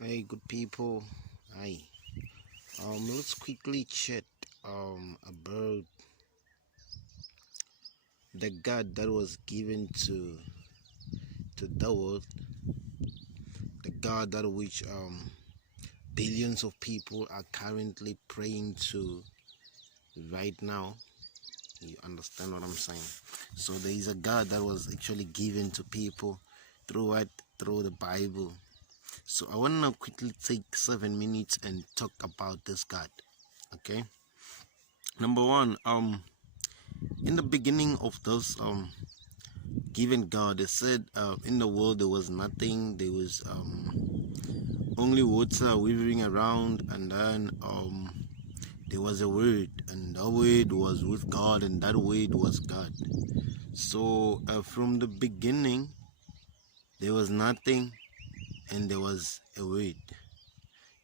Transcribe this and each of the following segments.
Hey, good people. Hi. Let's quickly chat about the God that was given to the world, the God that which billions of people are currently praying to right now. You understand what I'm saying? So there is a God that was actually given to people through what? Through the Bible. So I want to quickly take 7 minutes and talk about this God. Okay. Number one, in the beginning of those given God, they said in the world there was nothing. There was only water weaving around, and then there was a word, and that word was with God, and that word was God. So from the beginning there was nothing, and there was a word.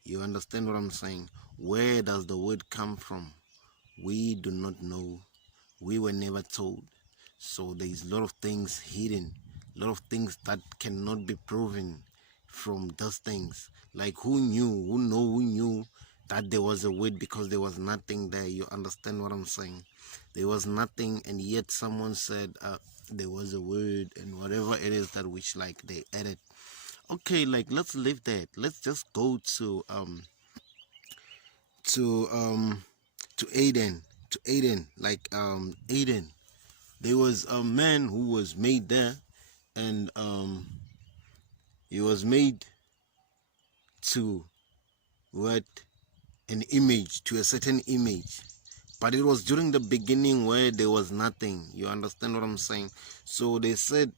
You understand what I'm saying? Where does the word come from? We do not know. We were never told. So there is a lot of things hidden, a lot of things that cannot be proven from those things. Like who knew that there was a word, because there was nothing there. You understand what I'm saying? There was nothing, and yet someone said there was a word, and whatever it is that which like they added. Okay, like let's leave that. Let's just go to um to Aden, like Aden. There was a man who was made there, and he was made to what? An image, to a certain image. But it was during the beginning where there was nothing. You understand what I'm saying? So they said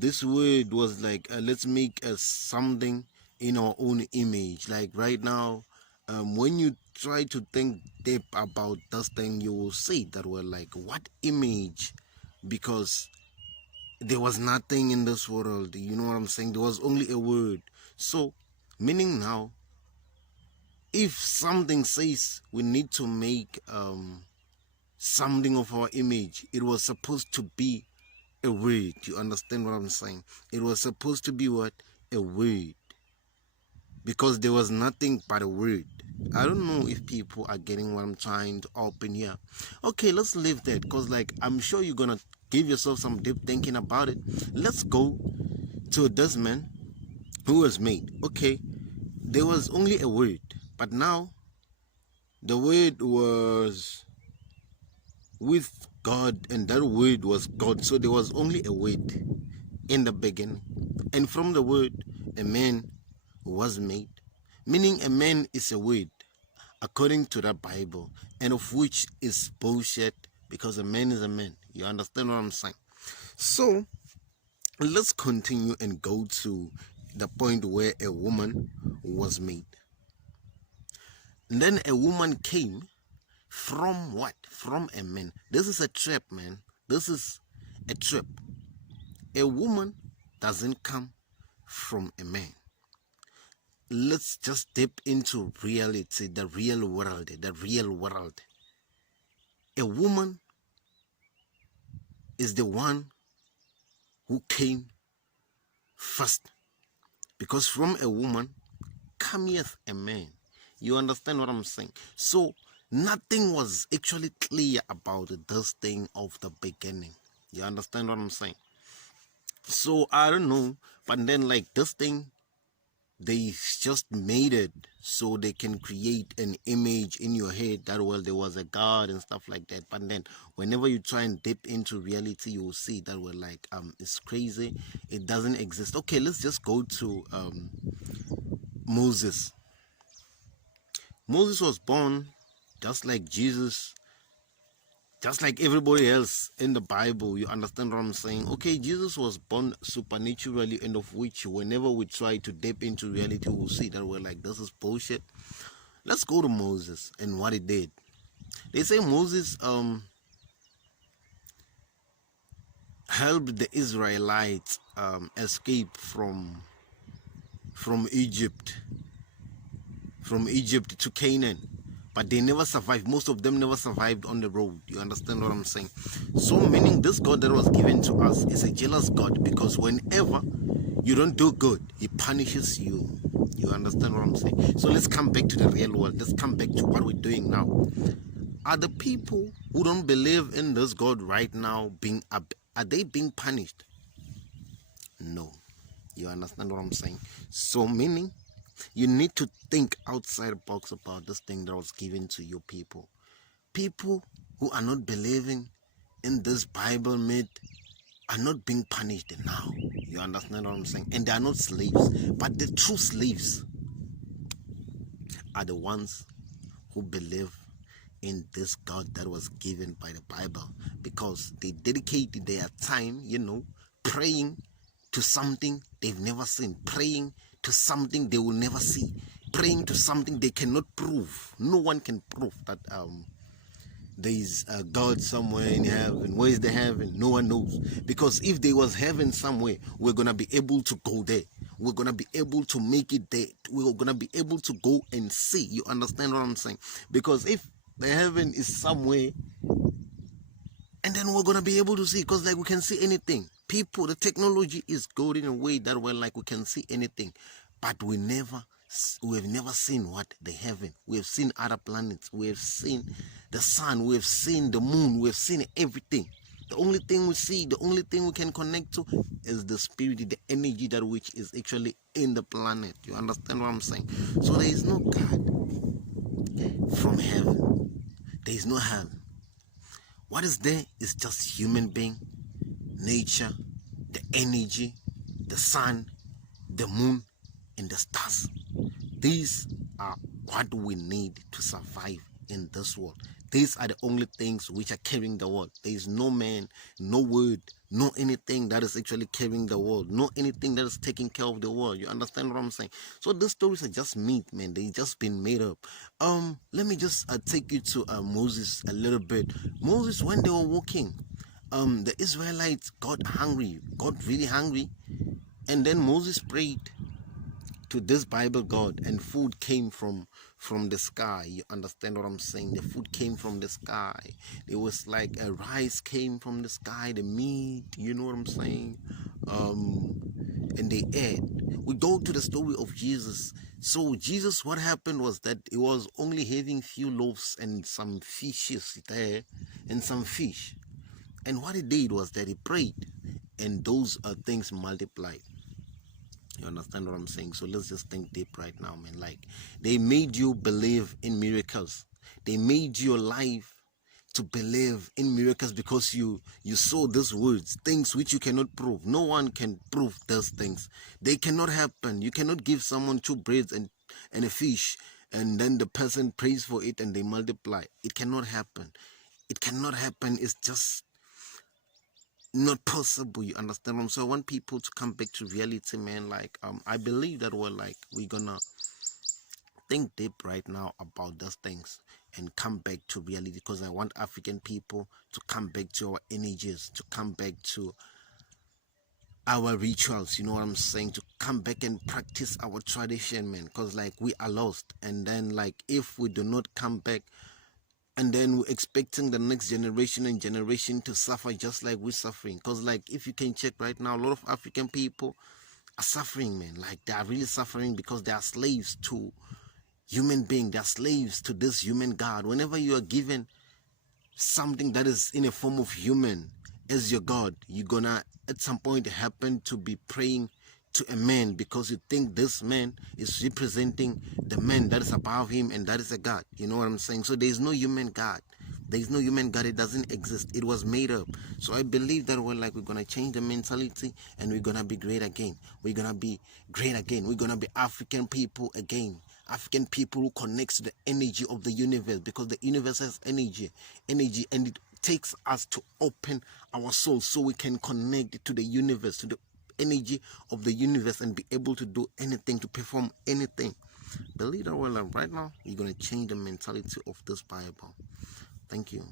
this word was like let's make something in our own image. Like right now, when you try to think deep about this thing, you will see that we're like, what image? Because there was nothing in this world. You know what I'm saying? There was only a word. So meaning now, if something says we need to make something of our image, it was supposed to be a word. You understand what I'm saying? It was supposed to be what? A word. Because there was nothing but a word. I don't know if people are getting what I'm trying to open here. Okay, let's leave that, because like I'm sure you're gonna give yourself some deep thinking about it. Let's go to this man who was made. Okay, there was only a word, but now the word was with God, and that word was God. So there was only a word in the beginning, and from the word a man was made, meaning a man is a word according to the Bible, and of which is bullshit, because a man is a man. You understand what I'm saying? So let's continue and go to the point where a woman was made. And then a woman came from what? From a man. This is a trap, man. This is a trap. A woman doesn't come from a man. Let's just dip into reality, the real world, the real world. A woman is the one who came first, because from a woman cometh a man. You understand what I'm saying? So nothing was actually clear about this thing of the beginning. You understand what I'm saying? So I don't know, but then like this thing, they just made it so they can create an image in your head that, well, there was a God and stuff like that. But then whenever you try and dip into reality, you will see that, we're like, it's crazy, it doesn't exist. Okay, let's just go to Moses. Moses was born just like Jesus, just like everybody else in the Bible. You understand what I'm saying? Okay, Jesus was born supernaturally, and of which whenever we try to dip into reality, we'll see that we're like, this is bullshit. Let's go to Moses and what he did. They say Moses helped the Israelites escape from Egypt, to Canaan. But they never survived. Most of them never survived on the road. You understand what I'm saying? So meaning this God that was given to us is a jealous God, because whenever you don't do good, he punishes you. You understand what I'm saying? So let's come back to the real world. Let's come back to what we're doing now. Are the people who don't believe in this God right now are they being punished? No. You understand what I'm saying? So meaning you need to think outside the box about this thing that was given to your people. People who are not believing in this Bible myth are not being punished now. You understand what I'm saying? And they are not slaves. But the true slaves are the ones who believe in this God that was given by the Bible, because they dedicated their time, praying to something they've never seen, praying to something they will never see, praying to something they cannot prove. No one can prove that there is a God somewhere in heaven. Where is the heaven? No one knows. Because if there was heaven somewhere, we're going to be able to go there. We're going to be able to make it there. We're going to be able to go and see. You understand what I'm saying? Because if the heaven is somewhere, and then we're going to be able to see, because like we can see anything. People, the technology is going in a way that we're like we can see anything. But we've never seen what the heaven. We have seen other planets. We have seen the sun. We have seen the moon. We have seen everything. The only thing we see, the only thing we can connect to is the spirit, the energy that which is actually in the planet. You understand what I'm saying? So there is no God from heaven. There is no heaven. What is there is just human being, nature, the energy, the sun, the moon, and the stars. These are what we need to survive in this world. These are the only things which are carrying the world. There is no man, no word, no anything that is actually carrying the world, no anything that is taking care of the world. You understand what I'm saying? So these stories are just myth, man. They just been made up. Let me just take you to Moses a little bit. Moses, when they were walking, the Israelites got really hungry, and then Moses prayed to this Bible God, and food came from the sky. You understand what I'm saying? The food came from the sky. It was like a rice came from the sky, the meat, you know what I'm saying? And they ate. We go to the story of Jesus. So Jesus, what happened was that it was only having few loaves and some fishes there, and some fish. And what he did was that he prayed, and those things multiplied. You understand what I'm saying? So let's just think deep right now, man. Like, they made you believe in miracles. They made your life to believe in miracles because you saw these words, things which you cannot prove. No one can prove those things. They cannot happen. You cannot give someone 2 breads and a fish, and then the person prays for it and they multiply. It cannot happen. It cannot happen. It's just not possible. You understand what I'm saying? So I want people to come back to reality, man. Like, I believe that we're gonna think deep right now about those things and come back to reality, because I want African people to come back to our energies, to come back to our rituals, you know what I'm saying, to come back and practice our tradition, man, because like we are lost. And then like if we do not come back, and then we're expecting the next generation and generation to suffer just like we're suffering. Because like if you can check right now, a lot of African people are suffering, man. Like they are really suffering because they are slaves to human being. They are slaves to this human God. Whenever you are given something that is in a form of human as your God, you're gonna at some point happen to be praying to a man because you think this man is representing the man that is above him, and that is a God. You know what I'm saying? So there is no human God. There is no human God. It doesn't exist. It was made up. So I believe that we're gonna change the mentality, and we're gonna be great again. We're gonna be great again. We're gonna be African people again. African people who connects to the energy of the universe, because the universe has energy, and it takes us to open our souls so we can connect to the universe, to the energy of the universe, and be able to do anything, to perform anything. Believe that well, right now you're gonna change the mentality of this Bible. Thank you.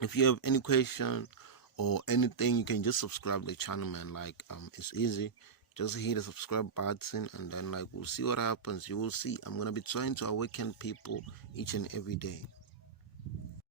If you have any question or anything, you can just subscribe to the channel, man. Like it's easy. Just hit the subscribe button, and then like we'll see what happens. You will see I'm gonna be trying to awaken people each and every day.